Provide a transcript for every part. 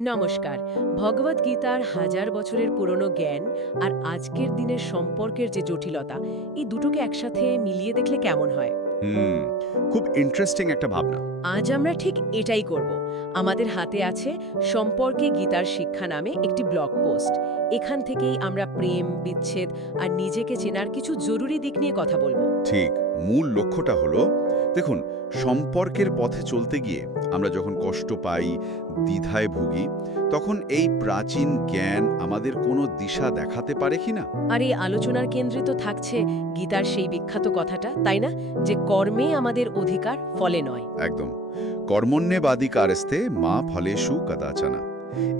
নমস্কার। ভগবদ গীতার হাজার বছরের পুরনো জ্ঞান আর আজকের দিনের সম্পর্কের যে জটিলতা এই দুটোকে একসাথে মিলিয়ে দেখলে কেমন হয়? হুম খুব ইন্টারেস্টিং একটা ভাবনা। আজ আমরা ঠিক এটাই করব। আমাদের হাতে আছে সম্পর্কে গীতার শিক্ষা নামে একটি ব্লগ পোস্ট এখান থেকেই আমরা প্রেম বিচ্ছেদ আর নিজেকে চেনার কিছু জরুরি দিক নিয়ে কথা বলব। ঠিক মূল লক্ষ্যটা হলো দেখুন সম্পর্কের পথে চলতে গিয়ে আমরা যখন কষ্ট পাই দ্বিধায় ভুগি তখন এই প্রাচীন জ্ঞান আমাদের কোনো দিশা দেখাতে পারে কি না? আর এই আলোচনার কেন্দ্রে তো থাকছে গীতার সেই বিখ্যাত কথাটা তাই না? যে কর্মে আমাদের অধিকার ফলে নয়। একদম। কর্মণ্যবাদিকারস্তে মা ফলেষু কদাচনা।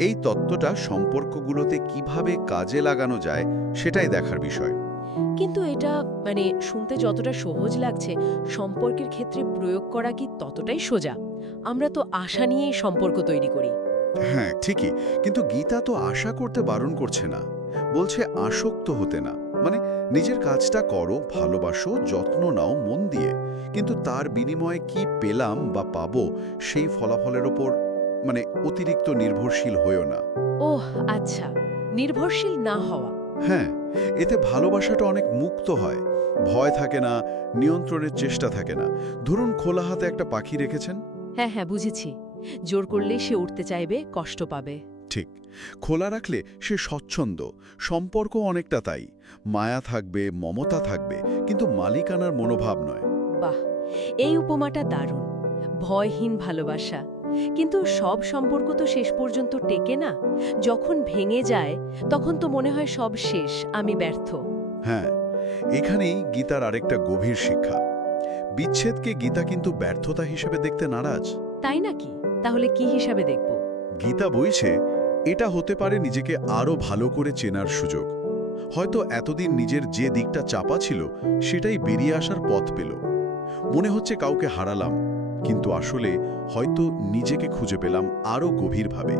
এই তত্ত্বটা সম্পর্কগুলোতে কীভাবে কাজে লাগানো যায় সেটাই দেখার বিষয়। কিন্তু এটা মানে শুনতে যতটা সহজ লাগছে সম্পর্কের ক্ষেত্রে প্রয়োগ করা কি ততটাই সোজা? আমরা তো আশা নিয়েই সম্পর্ক তৈরি করি। হ্যাঁ ঠিকই। কিন্তু গীতা তো আশা করতে বারণ করছে না। বলছে আসক্ত হতে না। মানে নিজের কাজটা করো ভালোবাসো যত্ন নাও মন দিয়ে। কিন্তু তার বিনিময়ে কি পেলাম বা পাবো সেই ফলাফলের ওপর মানে অতিরিক্ত নির্ভরশীল হয়েও না। ওহ আচ্ছা। নির্ভরশীল না হওয়া। হ্যাঁ। এতে ভালোবাসাটা অনেক মুক্ত হয়। ভয় থাকে না নিয়ন্ত্রণের চেষ্টা থাকে না। ধরুন খোলা হাতে একটা পাখি রেখেছেন। হ্যাঁ হ্যাঁ বুঝেছি। জোর করলে সে উঠতে চাইবে কষ্ট পাবে। ঠিক। খোলা রাখলে সে স্বচ্ছন্দ। সম্পর্ক অনেকটা তাই। মায়া থাকবে মমতা থাকবে কিন্তু মালিকানার মনোভাব নয়। বাহ! এই উপমাটা দারুণ। ভয়হীন ভালোবাসা। কিন্তু সব সম্পর্ক তো শেষ পর্যন্ত টেকে না। যখন ভেঙে যায় তখন তো মনে হয় সব শেষ আমি ব্যর্থ। হ্যাঁ এখানেই গীতার আরেকটা গভীর শিক্ষা। বিচ্ছেদকে গীতা কিন্তু ব্যর্থতা হিসেবে দেখতে নারাজ। তাই নাকি? তাহলে কি হিসাবে দেখব? গীতা বইছে এটা হতে পারে নিজেকে আরও ভালো করে চেনার সুযোগ। হয়তো এতদিন নিজের যে দিকটা চাপা ছিল সেটাই বেরিয়ে আসার পথ পেল। মনে হচ্ছে কাউকে হারালাম। কিন্তু আসলে হয়তো নিজেকে খুঁজে পেলাম আরও গভীরভাবে।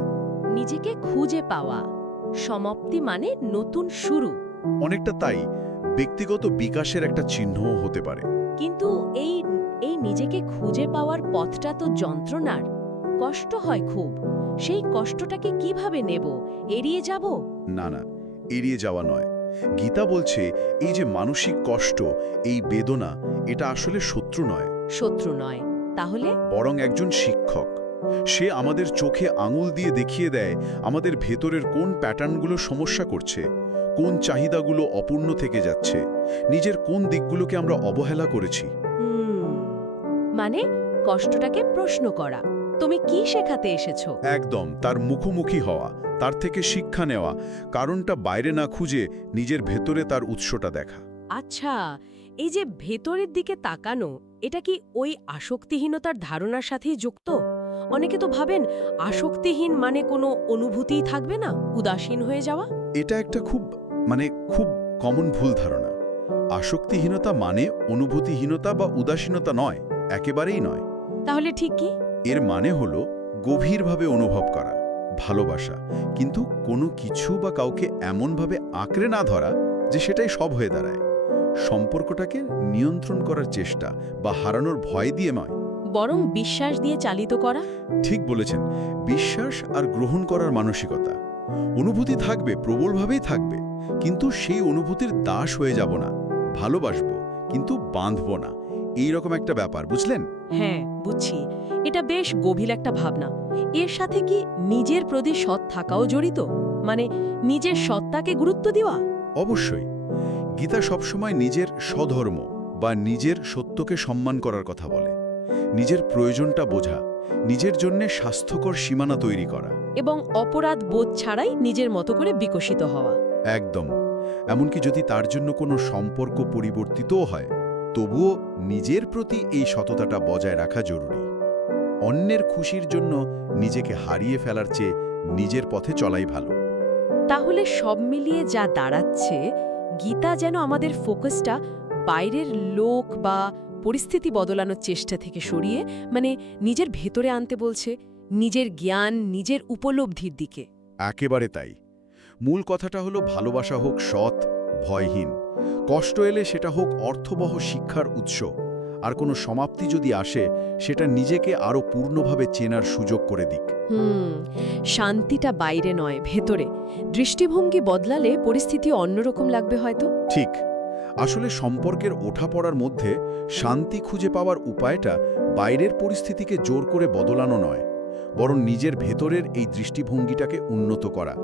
নিজেকে খুঁজে পাওয়া সমাপ্তি মানে নতুন শুরু। অনেকটা তাই ব্যক্তিগত বিকাশের একটা চিহ্নও হতে পারে। কিন্তু এই এই নিজেকে খুঁজে পাওয়ার পথটা তো যন্ত্রণার। কষ্ট হয় খুব। সেই কষ্টটাকে কীভাবে নেব? এড়িয়ে যাব? না না এড়িয়ে যাওয়া নয়। গীতা বলছে এই যে মানসিক কষ্ট এই বেদনা এটা আসলে শত্রু নয়। শত্রু নয়। তাহলে? বরং একজন শিক্ষক। সে আমাদের চোখে আঙুল দিয়ে দেখিয়ে দেয় আমাদের ভেতরের কোন প্যাটার্নগুলো সমস্যা করছে কোন চাহিদাগুলো অপূর্ণ থেকে যাচ্ছে নিজের কোন দিকগুলোকে আমরা অবহেলা করেছি। মানে কষ্টটাকে প্রশ্ন করা। তুমি কি শেখাতে এসেছ? একদম তার মুখোমুখি হওয়া তার থেকে শিক্ষা নেওয়া কারণটা বাইরে না খুঁজে নিজের ভেতরে তার উৎসটা দেখা। আচ্ছা এই যে ভেতরের দিকে তাকানো এটা কি ওই আসক্তিহীনতার ধারণার সাথেই যুক্ত? অনেকে তো ভাবেন আসক্তিহীন মানে কোনো অনুভূতিই থাকবে না উদাসীন হয়ে যাওয়া। এটা একটা খুব মানে খুব কমন ভুল ধারণা। আসক্তিহীনতা মানে অনুভূতিহীনতা বা উদাসীনতা নয় একেবারেই নয়। তাহলে ঠিক কি? এর মানে হলো গভীরভাবে অনুভব করা ভালোবাসা। কিন্তু কোনো কিছু বা কাউকে এমনভাবে আঁকড়ে না ধরা যে সেটাই সব হয়ে দাঁড়ায়। সম্পর্কটাকে নিয়ন্ত্রণ করার চেষ্টা বা হারানোর ভয় দিয়ে নয়। বরং বিশ্বাস দিয়ে চালিত করা। ঠিক বলেছেন বিশ্বাস আর গ্রহণ করার মানসিকতা। অনুভূতি থাকবে প্রবলভাবেই থাকবে কিন্তু সেই অনুভূতির দাস হয়ে যাব না। ভালোবাসবো কিন্তু বাঁধব না। এই রকম একটা ব্যাপার বুঝলেন? হ্যাঁ বুঝছি। এটা বেশ গভীর একটা ভাবনা। এর সাথে কি নিজের প্রতি সৎ থাকাও জড়িত? মানে নিজের সত্তাকে গুরুত্ব দেওয়া? অবশ্যই। গীতা সবসময় নিজের স্বধর্ম বা নিজের সত্যকে সম্মান করার কথা বলে। নিজের প্রয়োজনটা বোঝা নিজের জন্য স্বাস্থ্যকর সীমানা তৈরি করা। এবং অপরাধ বোধ ছাড়াই নিজের মতো করে বিকশিত হওয়া। একদম। এমনকি যদি তার জন্য কোনো সম্পর্ক পরিবর্তিতও হয় তবুও নিজের প্রতি এই সততাটা বজায় রাখা জরুরি। অন্যের খুশির জন্য নিজেকে হারিয়ে ফেলার চেয়ে নিজের পথে চলাই ভালো। তাহলে সব মিলিয়ে যা দাঁড়াচ্ছে গীতা যেন আমাদের ফোকাসটা বাইরের লোক বা পরিস্থিতি বদলানোর চেষ্টা থেকে সরিয়ে মানে নিজের ভেতরে আনতে বলছে, নিজের জ্ঞান, নিজের উপলব্ধির দিকে। একেবারে তাই। মূল কথাটা হলো, ভালোবাসা হোক সৎ, ভয়হীন। কষ্ট এলে সেটা হোক অর্থবহ শিক্ষার উৎস। আর কোনো সমাপ্তি যদি আসে সেটা নিজেকে আরও পূর্ণভাবে চেনার সুযোগ করে দিক। হুম শান্তিটা বাইরে নয় ভেতরে। দৃষ্টিভঙ্গি বদলালে পরিস্থিতি অন্যরকম লাগবে হয়তো। ঠিক। আসলে সম্পর্কের ওঠাপড়ার মধ্যে শান্তি খুঁজে পাওয়ার উপায়টা বাইরের পরিস্থিতিকে জোর করে বদলানো নয় বরং নিজের ভেতরের এই দৃষ্টিভঙ্গিটাকে উন্নত করা।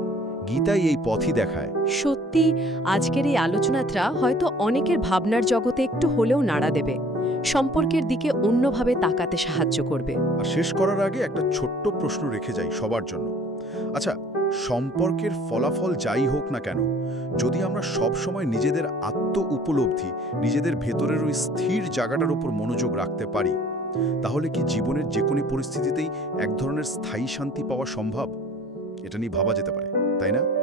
গীতাই এই পথই দেখায়। সত্যি আজকের এই আলোচনাটা হয়তো অনেকের ভাবনার জগতে একটু হলেও নাড়া দেবে। সম্পর্কের দিকে অন্যভাবে তাকাতে সাহায্য করবে। আর শেষ করার আগে একটা ছোট্ট প্রশ্ন রেখে যাই সবার জন্য। আচ্ছা সম্পর্কের ফলাফল যাই হোক না কেন, যদি আমরা সব সময় নিজেদের আত্ম উপলব্ধি, নিজেদের ভেতরের ওই স্থির জায়গাটার উপর মনোযোগ রাখতে পারি, তাহলে কি জীবনের যে কোনো পরিস্থিতিতেই এক ধরনের স্থায়ী শান্তি পাওয়া সম্ভব? এটা নিয়ে ভাবা যেতে পারে, তাই না?